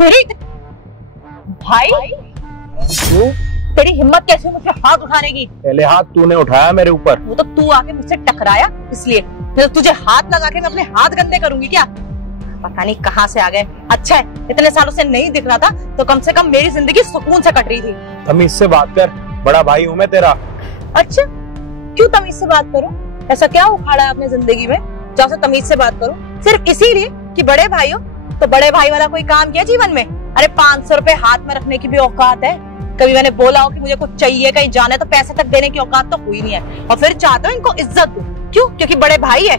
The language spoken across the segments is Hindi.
तेरी भाई तेरी हिम्मत कैसे हुई मुझे हाथ उठाने की? पहले हाथ तूने उठाया मेरे ऊपर। वो तो तू आके मुझसे टकराया इसलिए। तो तुझे हाथ लगा के मैं अपने हाथ गंदे करूंगी क्या? पता नहीं कहाँ से आ गए। अच्छा है इतने सालों से नहीं दिख रहा था तो कम से कम मेरी जिंदगी सुकून से कट रही थी। तमीज से बात कर, बड़ा भाई हूँ मैं तेरा। अच्छा क्यों तमीज से बात करूं? ऐसा क्या उखाड़ा है अपने जिंदगी में जहाँ से तमीज से बात करूं? सिर्फ इसीलिए कि बड़े भाई हो? तो बड़े भाई वाला कोई काम किया जीवन में? अरे 500 रुपए हाथ में रखने की भी औकात है? कभी मैंने बोला हो कि मुझे कुछ चाहिए कहीं जाना है तो पैसे तक देने की औकात तो हुई नहीं है। और फिर चाहते हो इनको इज्जत दूं। क्यों? क्योंकि बड़े भाई है।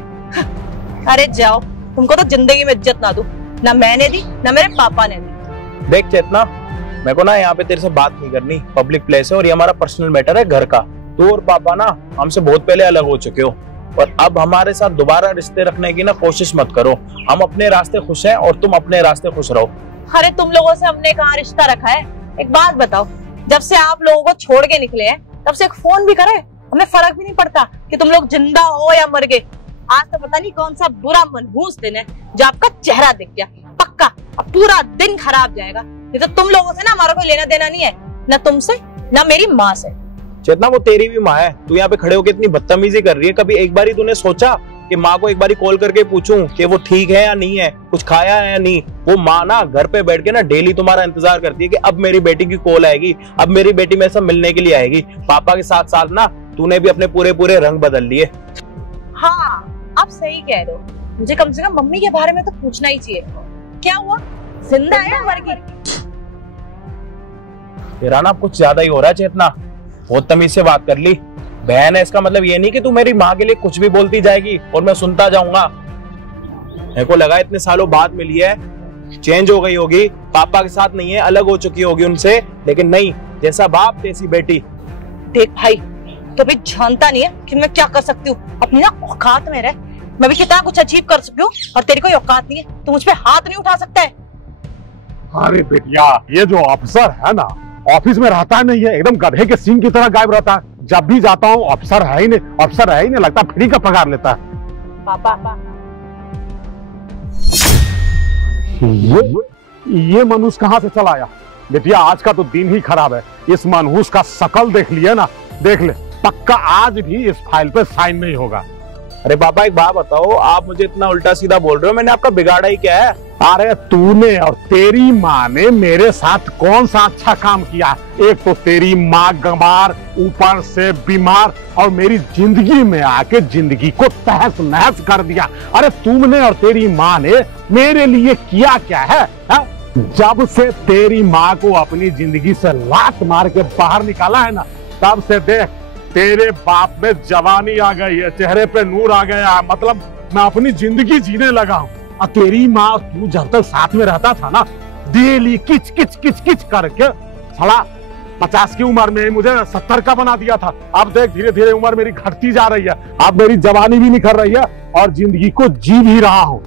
अरे जाओ, तुमको तो जिंदगी में इज्जत ना दूं, ना मैंने दी ना मेरे पापा ने दी। देख चेतना, मेरे को ना यहाँ पे तेरे से बात नहीं करनी। पब्लिक प्लेस है और ये हमारा पर्सनल मैटर है घर का। तू और पापा ना हमसे बहुत पहले अलग हो चुके हो और अब हमारे साथ दोबारा रिश्ते रखने की ना कोशिश मत करो। हम अपने रास्ते खुश हैं और तुम अपने रास्ते खुश रहो। अरे तुम लोगों से हमने कहाँ रिश्ता रखा है? एक बात बताओ, जब से आप लोगों को छोड़ के निकले हैं तब से एक फोन भी करे, हमें फर्क भी नहीं पड़ता कि तुम लोग जिंदा हो या मर गए। आज तो पता नहीं कौन सा बुरा मनहूस दिन है जो आपका चेहरा दिख गया। पक्का अब पूरा दिन खराब जाएगा। ये तो तुम लोगों से ना हमारा कोई लेना देना नहीं है, ना तुमसे ना मेरी माँ से। चेतना वो तेरी भी माँ है। तू यहाँ पे खड़े होकर इतनी बदतमीजी कर रही है। कभी एक बारी तूने सोचा कि माँ को एक बारी कॉल करके पूछूं कि वो ठीक है या नहीं है, कुछ खाया है या नहीं? वो माँ ना घर पे बैठ के ना डेली तुम्हारा इंतजार करती है कि अब मेरी बेटी की कॉल आएगी, अब मेरी बेटी मेरे से मिलने के लिए आएगी। पापा के साथ साथ ना तूने भी अपने पूरे पूरे रंग बदल लिए। हाँ आप सही कह रहे हो। मुझे कम से कम मम्मी के बारे में तो पूछना ही चाहिए। क्या हुआ, जिंदा है या मर गई? तेरा ना कुछ ज्यादा ही हो रहा है चेतना। बहुत तमीज से बात कर ली। बहन है इसका मतलब ये नहीं कि तू मेरी माँ के लिए कुछ भी बोलती जाएगी और मैं सुनता जाऊंगा। मेरे को लगा इतने सालों बाद मिली है, चेंज हो गई होगी, पापा के साथ नहीं है, अलग हो चुकी होगी उनसे, लेकिन नहीं, जैसा बाप तैसी बेटी। देख भाई, तो भी जानता नहीं है कि मैं क्या कर सकती हूँ। अपनी ना औकात में रह। मैं भी कितना कुछ अचीव कर सकती हूँ और तेरी कोई औकात नहीं है। तू मुझ पे हाथ नहीं उठा सकता है। अरे बेटिया, ये जो अफसर है ना ऑफिस में रहता नहीं है, एकदम गधे के सींग की तरह गायब रहता है। जब भी जाता हूँ अफसर है ही नहीं, अफसर है ही नहीं, लगता फ्री का पगार लेता है। पापा ये मनहूस कहाँ से चला आया? बेटिया आज का तो दिन ही खराब है। इस मनहूस का शकल देख लिया ना, देख ले, पक्का आज भी इस फाइल पे साइन नहीं होगा। अरे पापा एक बात बताओ, आप मुझे इतना उल्टा सीधा बोल रहे हो, मैंने आपका बिगाड़ा ही क्या है? अरे तूने और तेरी माँ ने मेरे साथ कौन सा अच्छा काम किया? एक तो तेरी माँ गंवार, ऊपर से बीमार, और मेरी जिंदगी में आके जिंदगी को तहस नहस कर दिया। अरे तुमने और तेरी माँ ने मेरे लिए किया क्या है? जब से तेरी माँ को अपनी जिंदगी से लात मार के बाहर निकाला है ना, तब से देख तेरे बाप में जवानी आ गई है, चेहरे पे नूर आ गया है। मतलब मैं अपनी जिंदगी जीने लगा हूँ। और तेरी माँ, तू जब तक साथ में रहता था ना, डेली किच किच किच किच करके साला 50 की उम्र में मुझे 70 का बना दिया था। अब देख धीरे धीरे उम्र मेरी घटती जा रही है, अब मेरी जवानी भी निखर रही है और जिंदगी को जी भी रहा हूँ।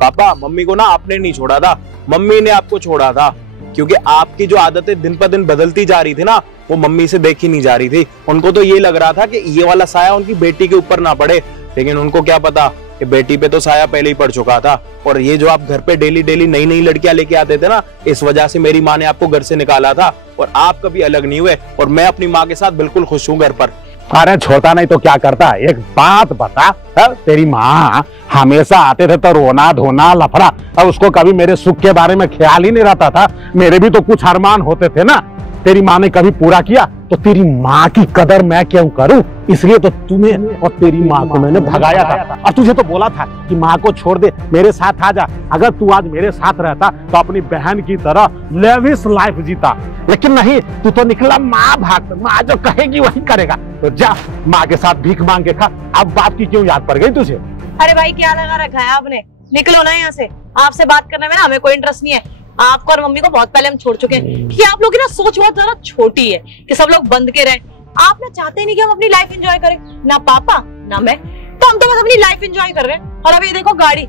पापा मम्मी को ना आपने नहीं छोड़ा था, मम्मी ने आपको छोड़ा था, क्योंकि आपकी जो आदतें दिन पर दिन बदलती जा रही थी ना, वो मम्मी से देखी नहीं जा रही थी। उनको तो ये लग रहा था कि ये वाला साया उनकी बेटी के ऊपर ना पड़े, लेकिन उनको क्या पता कि बेटी पे तो साया पहले ही पड़ चुका था। और ये जो आप घर पे डेली डेली नई नई लड़कियां लेके आते थे ना, इस वजह से मेरी माँ ने आपको घर से निकाला था और आप कभी अलग नहीं हुए। और मैं अपनी माँ के साथ बिल्कुल खुश हूँ घर पर। अरे छोटा नहीं तो क्या करता? एक बात बता, तेरी माँ हमेशा आते थे तो रोना धोना लफड़ा, और उसको कभी मेरे सुख के बारे में ख्याल ही नहीं रहता था। मेरे भी तो कुछ अरमान होते थे ना, तेरी माँ ने कभी पूरा किया? तो तेरी माँ की कदर मैं क्यों करूं? इसलिए तो तुम्हें और तेरी माँ को मैंने भगाया था। और तुझे तो बोला था कि माँ को छोड़ दे, मेरे साथ आ जा। अगर तू आज मेरे साथ रहता तो अपनी बहन की तरह लेविश लाइफ जीता, लेकिन नहीं, तू तो निकला माँ भाग। माँ जो कहेगी वही करेगा। तो जा माँ के साथ भीख मांग के खा। अब बाप की क्यों याद पड़ गई तुझे? अरे भाई क्या लगा रखा है आपने? निकलो ना यहाँ से। आपसे बात करने में ना हमें कोई इंटरेस्ट नहीं है। आपको और मम्मी को बहुत पहले हम छोड़ चुके हैं कि आप लोग की ना सोच बहुत ज्यादा छोटी है कि सब लोग बंद के रहें। आप ना चाहते नहीं कि हम अपनी लाइफ एंजॉय करें, ना पापा ना मैं, तो हम तो बस अपनी लाइफ एंजॉय कर रहे हैं। और अभी देखो गाड़ी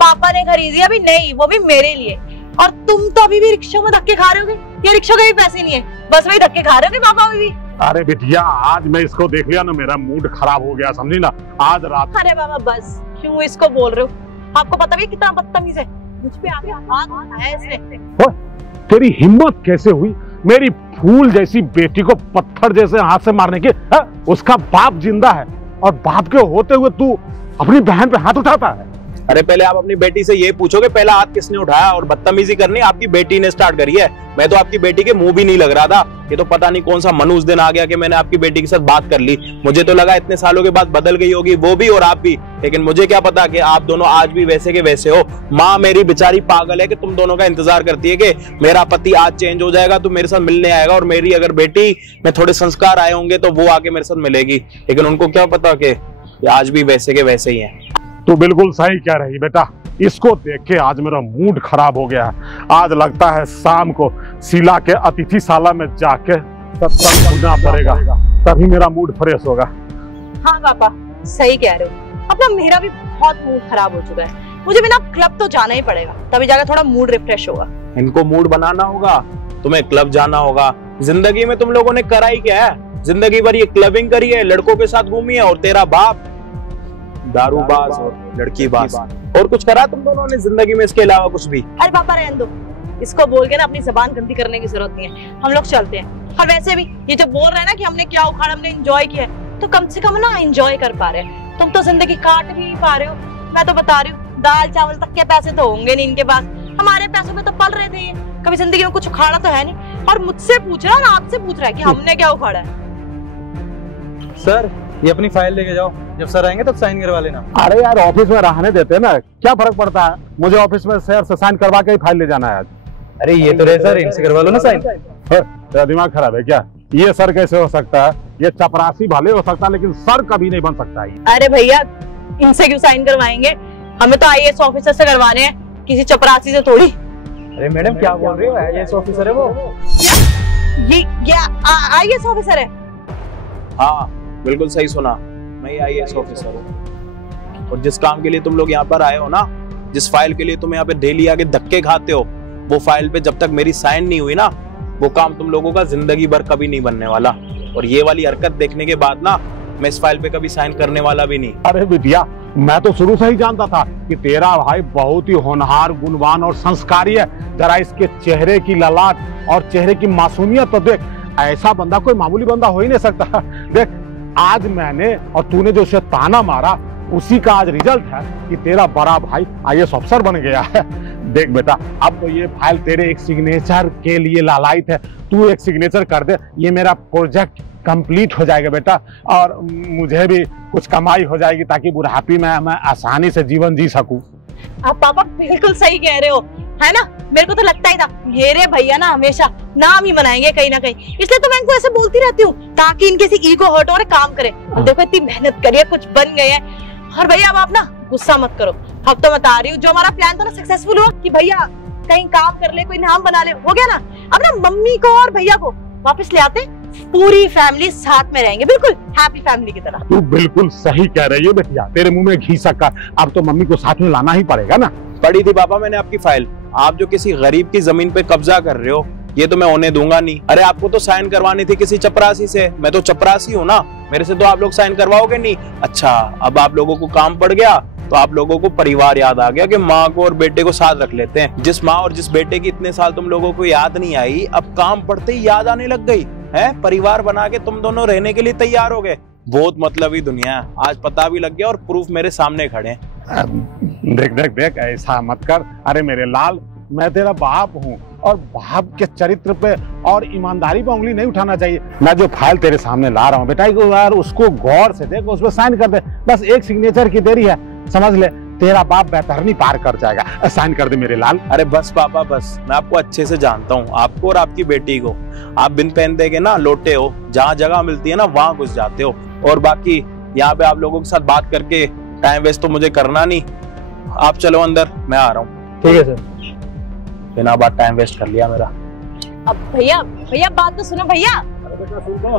पापा ने खरीदी, अभी नहीं, वो भी मेरे लिए। और तुम तो अभी भी रिक्शा में धक्के खा रहे होगे। ये रिक्शा के भी पैसे नहीं है, बस वही धक्के खा रहे होगे पापा भी। अरे बिटिया आज मैं इसको देख लिया ना, मेरा मूड खराब हो गया, समझी ना आज रात। अरे बाबा बस क्यों इसको बोल रहे हो? आपको पता भी कितना बदतमीज है। मुझ पे आके हाथ उठाया इसने। तेरी हिम्मत कैसे हुई मेरी फूल जैसी बेटी को पत्थर जैसे हाथ से मारने की? उसका बाप जिंदा है और बाप के होते हुए तू अपनी बहन पे हाथ उठाता है? अरे पहले आप अपनी बेटी से ये पूछोगे पहला हाथ किसने उठाया, और बदतमीजी करनी आपकी बेटी ने स्टार्ट करी है। मैं तो आपकी बेटी के मुंह भी नहीं लग रहा था। ये तो पता नहीं कौन सा मनुष्य दिन आ गया कि मैंने आपकी बेटी के साथ बात कर ली। मुझे तो लगा इतने सालों के बाद बदल गई होगी वो भी और आप भी, लेकिन मुझे क्या पता कि आप दोनों आज भी वैसे के वैसे हो। माँ मेरी बेचारी पागल है कि तुम दोनों का इंतजार करती है कि मेरा पति आज चेंज हो जाएगा तो मेरे साथ मिलने आएगा, और मेरी अगर बेटी में थोड़े संस्कार आए होंगे तो वो आके मेरे साथ मिलेगी। लेकिन उनको क्या पता कि आज भी वैसे के वैसे ही है। तू बिल्कुल सही कह रही बेटा। इसको देख के आज मेरा मूड खराब हो गया है। आज लगता है शाम को शीला के अतिथिशाला में जाके सत्संग सुनना पड़ेगा, तभी मेरा मूड फ्रेश होगा। हाँ पापा सही कह रहे हो। अब ना मेरा भी बहुत मूड खराब हो चुका है। मुझे भी ना क्लब तो जाना ही पड़ेगा, तभी जाकर थोड़ा मूड रिफ्रेश होगा। इनको मूड बनाना होगा, तुम्हें क्लब जाना होगा। जिंदगी में तुम लोगों ने करा ही क्या है? जिंदगी भर ये क्लबिंग करी है, लड़कों के साथ घूमी है, और तेरा बाप दारूबाज और लड़कीबाज। और कुछ करा तुम दोनों ने जिंदगी में इसके अलावा कुछ भी? अरे पापा रहने दो, इसको बोल के ना अपनी जबान गंदी करने की जरूरत नहीं है। हम लोग चलते हैं। और वैसे भी ये जो बोल रहे हैं ना कि हमने क्या उखाड़ा, हमने एंजॉय किया है, तो कम से कम ना एंजॉय कर पा रहे हैं। तुम तो जिंदगी काट भी नहीं पा रहे हो। मैं तो बता रही हूँ, दाल चावल तक के पैसे तो होंगे नहीं इनके पास। हमारे पैसों में तो पल रहे थे ये, कभी जिंदगी में कुछ उखाड़ा तो है नहीं। और मुझसे पूछ रहा है, आपसे पूछ रहा है कि हमने क्या उखाड़ा है। सर ये अपनी फाइल लेके जाओ, जब सर आएंगे तब साइन करवा लेना। अरे यार ऑफिस में रहने देते ना, क्या फर्क पड़ता है? मुझे ऑफिस में सर से साइन करवा के ही फाइल ले जाना है आज। अरे ये तो रहे सर, इनसे करवा लो ना साइन। तेरा दिमाग खराब है क्या? ये सर कैसे हो सकता है? ये चपरासी भले हो सकता है लेकिन सर कभी नहीं बन सकता है। अरे भैया इनसे क्यों साइन करवाएंगे? हमें तो IAS ऑफिसर से करवाने हैं, किसी चपरासी से थोड़ी। अरे मैडम क्या बोल रहे हो? IAS ऑफिसर है वो। ये IAS ऑफिसर है? हाँ बिल्कुल सही सुना, मैं IAS ऑफिसर हूँ। और जिस काम के लिए तुम लोग यहाँ पर आए हो ना, जिस फाइल के लिए तुम यहाँ पे डेली आके धक्के खाते हो, वो फाइल पे जब तक मेरी साइन नहीं हुई ना, वो काम तुम लोगों का जिंदगी भर कभी नहीं बनने वाला। और ये वाली हरकत देखने के बाद ना, मैं इस फाइल पे कभी साइन करने वाला भी नहीं। अरे बिटिया, मैं तो शुरू से ही जानता था कि तेरा भाई बहुत ही होनहार, गुणवान और संस्कारी है। जरा इसके चेहरे की ललाट और चेहरे की मासूमियत तो देख। ऐसा बंदा कोई मामूली बंदा हो ही नहीं सकता। देख आज मैंने और तूने जो उसे ताना मारा, उसी का आज रिजल्ट है कि तेरा बड़ा भाई IAS अफसर बन गया है। देख बेटा, अब तो ये फाइल तेरे एक सिग्नेचर के लिए लालायित है। तू एक सिग्नेचर कर दे, ये मेरा प्रोजेक्ट कंप्लीट हो जाएगा बेटा, और मुझे भी कुछ कमाई हो जाएगी ताकि बुढ़ापी में मैं आसानी से जीवन जी सकूं। आप पापा बिल्कुल सही कह रहे हो, है ना? मेरे को तो लगता ही था मेरे भैया ना हमेशा नाम ही बनाएंगे कहीं ना कहीं, इसलिए तो मैं इनको ऐसे बोलती रहती हूँ ताकि इनके से ईगो हर्ट और काम करे। देखो इतनी मेहनत करी है, कुछ बन गए हैं। और भैया अब आप ना गुस्सा मत करो। अब तो बता रही हूँ, जो हमारा प्लान था ना सक्सेसफुल हुआ कि भैया कहीं काम कर ले, कोई नाम बना ले, हो गया ना। अब ना मम्मी को और भैया को वापस ले आते, पूरी फैमिली साथ में रहेंगे, बिल्कुल हैप्पी फैमिली की तरह। तू बिल्कुल सही कह रही है बेटिया, तेरे मुंह में घी शक्कर। अब तो मम्मी को साथ में लाना ही पड़ेगा ना। पढ़ी थी पापा मैंने आपकी फाइल। आप जो किसी गरीब की जमीन पे कब्जा कर रहे हो, ये तो मैं होने दूंगा नहीं। अरे आपको तो साइन करवानी थी किसी चपरासी से, मैं तो चपरासी हूँ ना, मेरे से तो आप लोग साइन करवाओगे नहीं। अच्छा अब आप लोगों को काम पड़ गया तो आप लोगों को परिवार याद आ गया कि माँ को और बेटे को साथ रख लेते हैं। जिस माँ और जिस बेटे की इतने साल तुम लोगों को याद नहीं आई, अब काम पड़ते ही याद आने लग गई है। परिवार बना के तुम दोनों रहने के लिए तैयार हो गए। बहुत मतलबी दुनिया है, आज पता भी लग गया और प्रूफ मेरे सामने खड़े हैं। देख देख देख, ऐसा मत कर। अरे मेरे लाल, मैं तेरा बाप हूँ और बाप के चरित्र पे और ईमानदारी पे उंगली नहीं उठाना चाहिए। मैं जो फाइल तेरे सामने ला रहा हूँ बेटा, यार उसको गौर से देख, उस पर साइन कर दे। बस एक सिग्नेचर की देरी है, समझ ले तेरा बाप बेहतरनी पार कर जाएगा। साइन कर दे मेरे लाल। अरे बस पापा बस, मैं आपको अच्छे से जानता हूँ, आपको और आपकी बेटी को। आप बिन पहनते के ना लोटे हो, जहाँ जगह मिलती है ना वहां घुस जाते हो। और बाकी यहाँ पे आप लोगों के साथ बात करके टाइम वेस्ट तो मुझे करना नहीं। आप चलो अंदर, मैं आ रहा हूँ। ठीक है सर। बिना बात टाइम वेस्ट कर लिया मेरा। अब भैया बात तो सुनो भैया। अरे बेटा सुन लो।